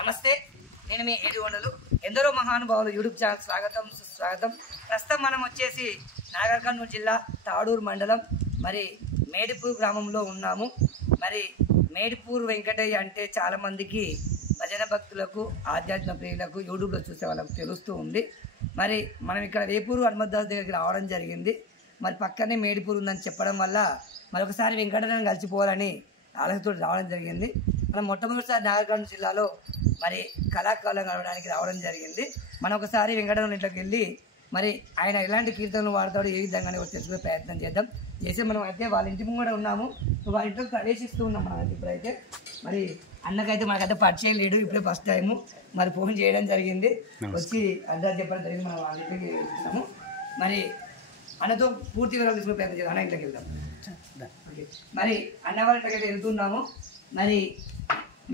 నమస్తే, నేను మీ ఏడుగొండలు. ఎందరో మహానుభావులు యూట్యూబ్ ఛానల్ స్వాగతం సుస్వాగతం. ప్రస్తుతం మనం వచ్చేసి నాగర్ కర్నూలు జిల్లా తాడూరు మండలం మరి మేడిపూర్ గ్రామంలో ఉన్నాము. మరి మేడిపూర్ వెంకటయ్య అంటే చాలామందికి భజన భక్తులకు ఆధ్యాత్మిక ప్రియులకు యూట్యూబ్లో చూసే వాళ్ళకు తెలుస్తూ ఉంది. మరి మనం ఇక్కడ వేపూరు హనుమద్దాస్ దగ్గరికి రావడం జరిగింది. మరి పక్కనే మేడిపూర్ ఉందని చెప్పడం వల్ల మరొకసారి వెంకటయ్యను కలిసిపోవాలని ఆలోచనతో రావడం జరిగింది. మనం మొట్టమొదటిసారి నాగర్ కర్నూలు జిల్లాలో మరి కళాకారులను కలవడానికి రావడం జరిగింది. మనం ఒకసారి వెంకటరమణ ఇంట్లోకి వెళ్ళి మరి ఆయన ఎలాంటి కీర్తనలు వాడతాడో ఏ విధంగానే తెలుసుకునే ప్రయత్నం చేద్దాం. చేసి మనం అయితే వాళ్ళ ఇంటి కూడా ఉన్నాము, వాళ్ళ ఇంట్లోకి ప్రవేశిస్తూ ఉన్నాం. మనం ఇప్పుడైతే మరి అన్నకైతే మనకైతే పరిచయం లేడు, ఇప్పుడే ఫస్ట్ టైము మరి ఫోన్ చేయడం జరిగింది, వచ్చి అడ్రస్ చెప్పడం జరిగింది. మనం వాళ్ళ ఇంటికి వెళ్తున్నాము. మరి అన్నతో పూర్తి వివరాలు తీసుకునే ప్రయత్నం చేద్దాం. అన్న ఇంట్లోకి వెళ్దాం. ఓకే, మరి అన్న వాళ్ళ ఇంట్లోకి అయితే వెళ్తున్నాము. మరి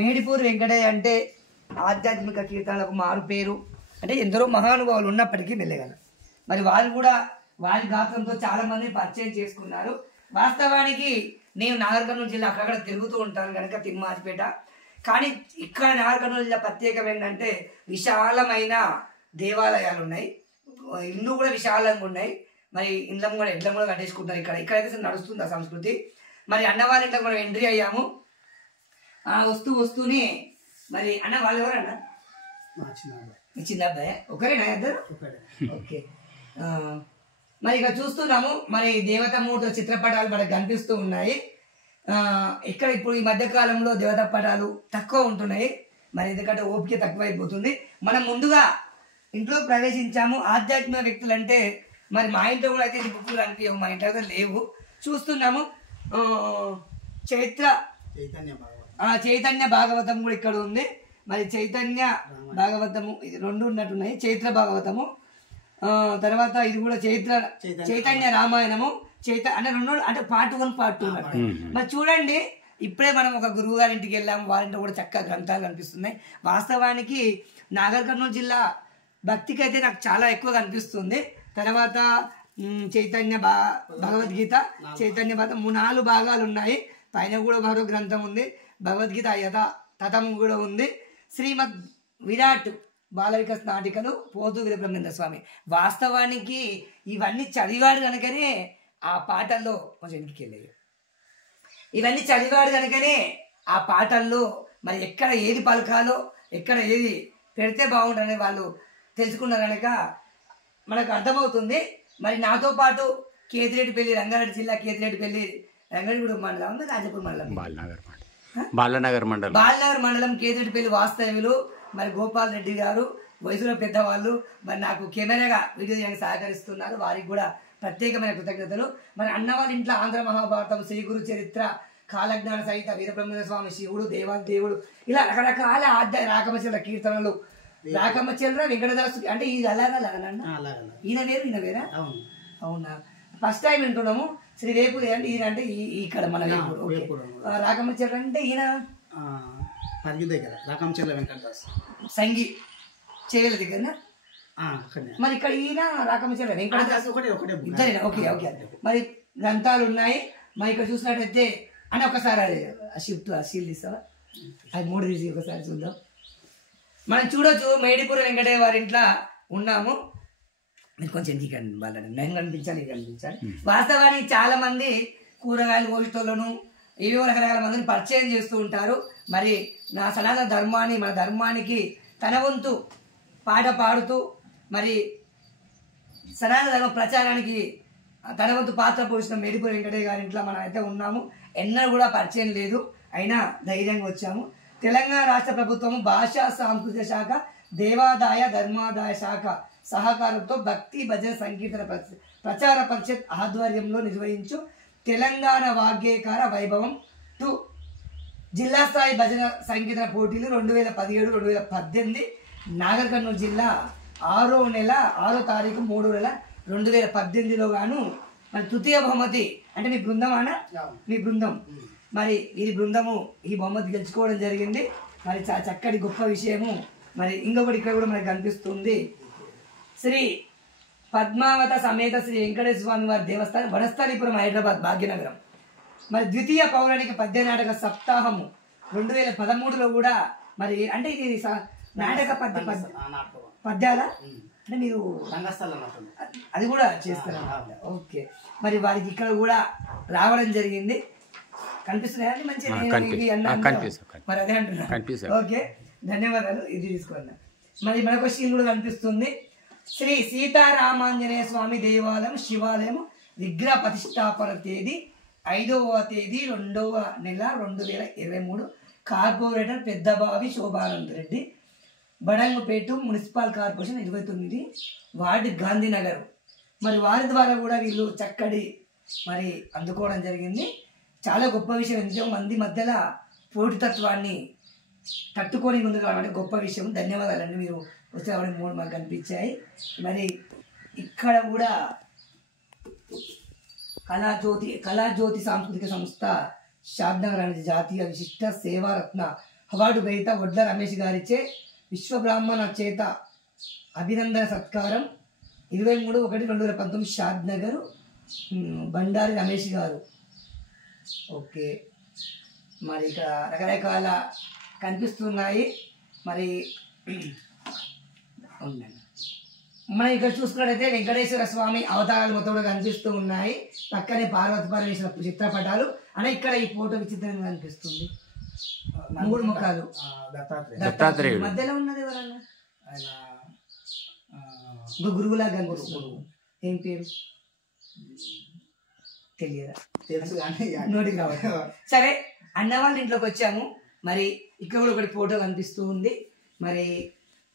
మేడిపూర్ వెంకటయ్య అంటే ఆధ్యాత్మిక కీర్తనలకు మారు పేరు. అంటే ఎందరో మహానుభావులు ఉన్నప్పటికీ వెళ్ళగలరు. మరి వాళ్ళు కూడా వారి గాత్రంతో చాలా మంది పరిచయం చేసుకున్నారు. వాస్తవానికి నేను నాగర్ కర్నూలు జిల్లా అక్కడక్కడ తిరుగుతూ ఉంటాను కనుక తిమ్మాజిపేట. కానీ ఇక్కడ నాగర్ కర్నూలు జిల్లా ప్రత్యేకం ఏంటంటే విశాలమైన దేవాలయాలు ఉన్నాయి, ఇల్లు కూడా విశాలంగా ఉన్నాయి. మరి ఇండ్లం కూడా కట్టేసుకుంటారు. ఇక్కడైతే నడుస్తుంది ఆ సంస్కృతి. మరి అన్నవారి ఇంట్లో మనం ఎంట్రీ అయ్యాము. వస్తూనే మరి అన్న వాళ్ళు ఎవరన్నా చిన్న అబ్బాయి ఒకరేనా ఇద్దరు? ఓకే, మరి ఇక్కడ చూస్తున్నాము మరి దేవతామూర్తుల చిత్రపటాలు మనకు కనిపిస్తూ ఉన్నాయి. ఇక్కడ ఇప్పుడు ఈ మధ్య కాలంలో దేవతా పటాలు తక్కువ ఉంటున్నాయి, మరి ఎందుకంటే ఓపిక తక్కువైపోతుంది. మనం ముందుగా ఇంట్లో ప్రవేశించాము. ఆధ్యాత్మిక వ్యక్తులు అంటే మరి మా ఇంట్లో కూడా అయితే బుక్కులు కనిపించవు, మా ఇంట్లో అయితే లేవు. చూస్తున్నాము చైతన్య భాగవతం కూడా ఇక్కడ ఉంది. మరి చైతన్య భాగవతము ఇది రెండు ఉన్నట్టున్నాయి. చైత్ర భాగవతము, తర్వాత ఇది కూడా చైతన్య రామాయణము అంటే రెండు అంటే పార్ట్ 1 పార్ట్ 2 ఉన్నట్టు. మరి చూడండి, ఇప్పుడే మనం ఒక గురువు గారి ఇంటికి వెళ్ళాము, వారింట్లో కూడా చక్కగా గ్రంథాలు కనిపిస్తున్నాయి. వాస్తవానికి నాగర్ కర్నూలు జిల్లా భక్తికి అయితే నాకు చాలా ఎక్కువ కనిపిస్తుంది. తర్వాత చైతన్య భగవద్గీత, చైతన్య భాగవతం 4 భాగాలు ఉన్నాయి. పైన కూడా మరో గ్రంథం ఉంది, భగవద్గీత తతము కూడా ఉంది. శ్రీమద్ విరాట్ బాల వికాస్ నాటికలు పోతు వీరబ్రహ్మేంద్ర స్వామి. వాస్తవానికి ఇవన్నీ చదివాడు కనుకనే ఆ పాటల్లో కొంచెం ఇంటికి వెళ్ళేది. ఇవన్నీ చదివాడు కనుకనే ఆ పాటల్లో మరి ఎక్కడ ఏది పలకాలో ఎక్కడ ఏది పెడితే బాగుంటుందని వాళ్ళు తెలుసుకున్నారు కనుక మనకు అర్థమవుతుంది. మరి నాతో పాటు కేతిరెడ్డిపల్లి రంగారెడ్డి జిల్లా కేతిరెడ్డిపల్లి రంగారెడ్డి మండలం ఉంది, రాజపూర్ మండలం, బాలనగర్ మండలం కేతిరెడ్డిపల్లి వాస్తవ్యులు మరి గోపాల్ రెడ్డి గారు, వయసులో పెద్దవాళ్ళు మరి నాకు కెమెరాగా వీడియో చేయడానికి సహకరిస్తున్నారు. వారికి కూడా ప్రత్యేకమైన కృతజ్ఞతలు. మరి అన్న వాళ్ళ ఇంట్లో ఆంధ్ర మహాభారతం, శ్రీ గురు చరిత్ర, కాలజ్ఞాన సహిత, వీరబ్రహ్మేంద్ర స్వామి, శివుడు, దేవుడు ఇలా రకరకాల రాకమచంద్ర కీర్తనలు, రాకమచంద్ర వెంకటదాసు అంటే ఇది అలాగా ఈయన వేరా? అవునా, ఫస్ట్ టైం వింటున్నాము. శ్రీ వేపూరు అంటే ఈయన అంటే ఇక్కడ మన వేపూరు. రాకమచంద్ర అంటే ఈయన రాకమచంద్ర వెంకటదాస్ సంగీ చేయల దగ్గర. మరి ఇక్కడ ఈయన రాకమచంద్ర వెంకటదాస్ ఇద్దరేనా? ఓకే. మరి గ్రంథాలు ఉన్నాయి. మరి ఇక్కడ చూసినట్టయితే అని ఒకసారి అది షిఫ్ట్ సీల్ తీస్తావా? అది 3 తీసి ఒకసారి చూద్దాం. మనం చూడొచ్చు మేడిపూర్ వెంకటయ్య వారి ఇంట్లో ఉన్నాము. మీరు కొంచెం నేను కనిపించాలి. వాస్తవానికి చాలా మంది కూరగాయలు కోసేటోళ్ళను ఏవో రకరకాల మందిని పరిచయం చేస్తూ ఉంటారు. మరి నా సనాతన ధర్మాన్ని, మన ధర్మానికి తన వంతు పాట పాడుతూ మరి సనాతన ధర్మ ప్రచారానికి తన వంతు పాత్ర పోసిన మేడిపూర్ వెంకటయ్య గారి ఇంట్లో మనం అయితే ఉన్నాము. ఎన్నడూ కూడా పరిచయం లేదు, అయినా ధైర్యంగా వచ్చాము. తెలంగాణ రాష్ట్ర ప్రభుత్వము భాషా సాంస్కృతిక శాఖ, దేవాదాయ ధర్మాదాయ శాఖ సహకారంతో భక్తి భజన సంకీర్తన ప్రచార పరిషత్ ఆధ్వర్యంలో నిర్వహించు తెలంగాణ వాగ్గేయకార వైభవం 2 జిల్లా స్థాయి భజన సంకీర్తన పోటీలు 2017-2018 నాగర్ కర్నూలు జిల్లా 6వ నెల 6వ తారీఖు 3వ నెల 2018లో గాను మరి తృతీయ బహుమతి అంటే మీ బృందం మరి ఈ బృందము ఈ బహుమతి గెలుచుకోవడం జరిగింది. మరి చక్కటి గొప్ప విషయము. మరి ఇంకొకటి ఇక్కడ కూడా మనకు కనిపిస్తుంది, శ్రీ పద్మావత సమేత శ్రీ వెంకటేశ్వర స్వామి వారి దేవస్థానం, వనస్థలిపురం, హైదరాబాద్ భాగ్యనగరం. మరి ద్వితీయ పౌరాణిక పద్య నాటక సప్తాహము 2013లో కూడా మరి అంటే ఇది నాటక పద్యాల అంటే మీరు అది కూడా చేస్తారా? ఓకే, మరి వారికి ఇక్కడ కూడా రావడం జరిగింది. కనిపిస్తున్నాయని మంచిగా మరి అదే అంటున్నారు. ఓకే, ధన్యవాదాలు. ఇది తీసుకోండి. మరి మనకు సీన్ కూడా కనిపిస్తుంది. శ్రీ సీతారామాంజనేయ స్వామి దేవాలయం శివాలయం విగ్రహ ప్రతిష్టాపన తేదీ 5వ తేదీ 2వ నెల 2023. Corporator Peddabavi Shobhanand Reddy, Badangpet municipal corporation 29 ward Gandhinagar. మరి వారి ద్వారా కూడా వీళ్ళు చక్కటి మరి అందుకోవడం జరిగింది. చాలా గొప్ప విషయం. ఎంతో మంది మధ్యలో పోటీతత్వాన్ని తట్టుకొని ముందుకు రావడం గొప్ప విషయం. ధన్యవాదాలండి. మీరు వచ్చే 3 మాకు కనిపించాయి. మరి ఇక్కడ కూడా కళాజ్యోతి సాంస్కృతిక సంస్థ షాద్నగర్ అనేది జాతీయ విశిష్ట సేవారత్న అవార్డు గ్రహీత వడ్ల రమేష్ గారిచే విశ్వబ్రాహ్మణ చేత అభినందన సత్కారం 23/1/2019 షాద్నగర్ బండారి రమేష్ గారు. ఓకే, మరి ఇక్కడ రకరకాల కనిపిస్తున్నాయి. మరి మనం ఇక్కడ చూసుకున్నట్టయితే వెంకటేశ్వర స్వామి అవతారాలు మొత్తం కూడా కనిపిస్తూ ఉన్నాయి. పక్కనే పార్వతి పరమేశ్వర చిత్రపటాలు అనే ఇక్కడ ఈ ఫోటో విచిత్రంగా కనిపిస్తుంది. 3 ముఖాలు దత్తాత్రేయుడు. మధ్యలో ఉన్నది ఎవరన్నా గురువులా కనిపిస్తుంది. ఏం పేరు తెలియదా? తెలుసు కానీ నోటికి రావాలి. సరే, అన్న వాళ్ళ ఇంట్లోకి వచ్చాము. మరి ఇక్కడ కూడా ఒకటి ఫోటో కనిపిస్తూ ఉంది. మరి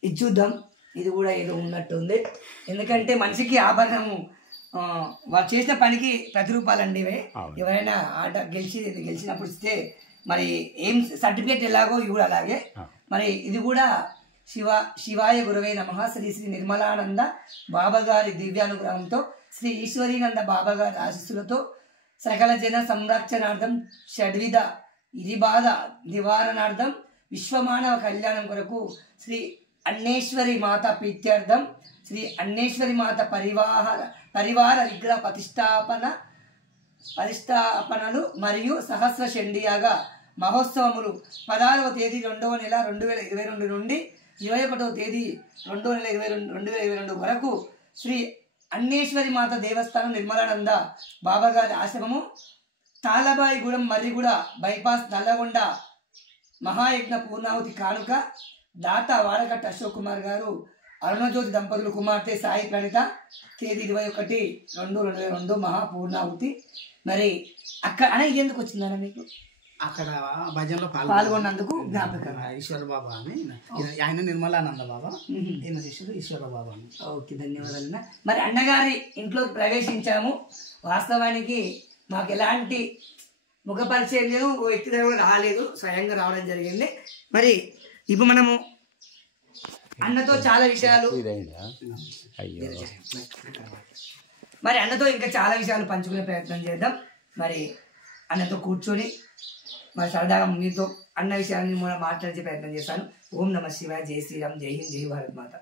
ఇది చూద్దాం. ఇది కూడా ఏదో ఉన్నట్టుంది. ఎందుకంటే మనిషికి ఆభరణము వాళ్ళు చేసిన పనికి ప్రతిరూపాలండి ఇవే. ఎవరైనా ఆట గెలిచినప్పుడు ఇస్తే మరి ఏం సర్టిఫికేట్ ఎలాగో ఇవి కూడా అలాగే. మరి ఇది కూడా శివాయ గురవే నమః శ్రీ శ్రీ నిర్మలానంద బాబాగారి దివ్యానుగ్రహంతో శ్రీ ఈశ్వరీనంద బాబాగారి ఆశీస్సులతో సకల జన సంరక్షణార్థం షడ్విధ ఇరిబాధ నివారణార్థం విశ్వమానవ కళ్యాణం కొరకు శ్రీ అన్నేశ్వరి మాత ప్రీత్యర్థం శ్రీ అన్నేశ్వరి మాత పరివార విగ్రహ ప్రతిష్టాపనలు మరియు సహస్ర చండీయాగా మహోత్సవములు 16వ తేదీ 2వ నెల 2022 నుండి 21వ తేదీ 2వ నెల 2022 వరకు శ్రీ అన్నేశ్వరి మాత దేవస్థానం నిర్మలానంద బాబాగారి ఆశ్రమము తాళబాయిగూడెం మర్రిగూడ బైపాస్ నల్లగొండ మహాయజ్ఞ పూర్ణాహుతి కానుక దాత వాడకట్ట అశోక్ కుమార్ గారు అరుణజ్యోతి దంపతులు కుమార్తె సాయి ప్రణిత తేదీ 21/2/2022 మహాపూర్ణాహుతి. మరి అక్కడ అనే ఎందుకు వచ్చిందన్న మీకు? అక్కడ భజనలో పాల్గొన్నందుకు జ్ఞాపకం. ఈశ్వర బాబా అని ఆయన నిర్మలానంద బాబా, ఈయన శిష్యుడు ఈశ్వర బాబా అని. ఓకే, ధన్యవాదాలు. మరి అన్నగారి ఇంట్లోకి ప్రవేశించాము. వాస్తవానికి మాకు ఎలాంటి ముఖ పరిచయం లేదు, ఓ వ్యక్తి దగ్గర రాలేదు, స్వయంగా రావడం జరిగింది. మరి ఇప్పుడు మనము అన్నతో చాలా విషయాలు మరి అన్నతో ఇంకా చాలా విషయాలు పంచుకునే ప్రయత్నం చేద్దాం. మరి అన్నతో కూర్చొని మరి సరదాగా మీతో అన్న విషయాన్ని కూడా మాట్లాడే ప్రయత్నం చేస్తాను. ఓం నమః శివాయ, జై శ్రీరామ్, జై హింద్, జై భారత్ మాత.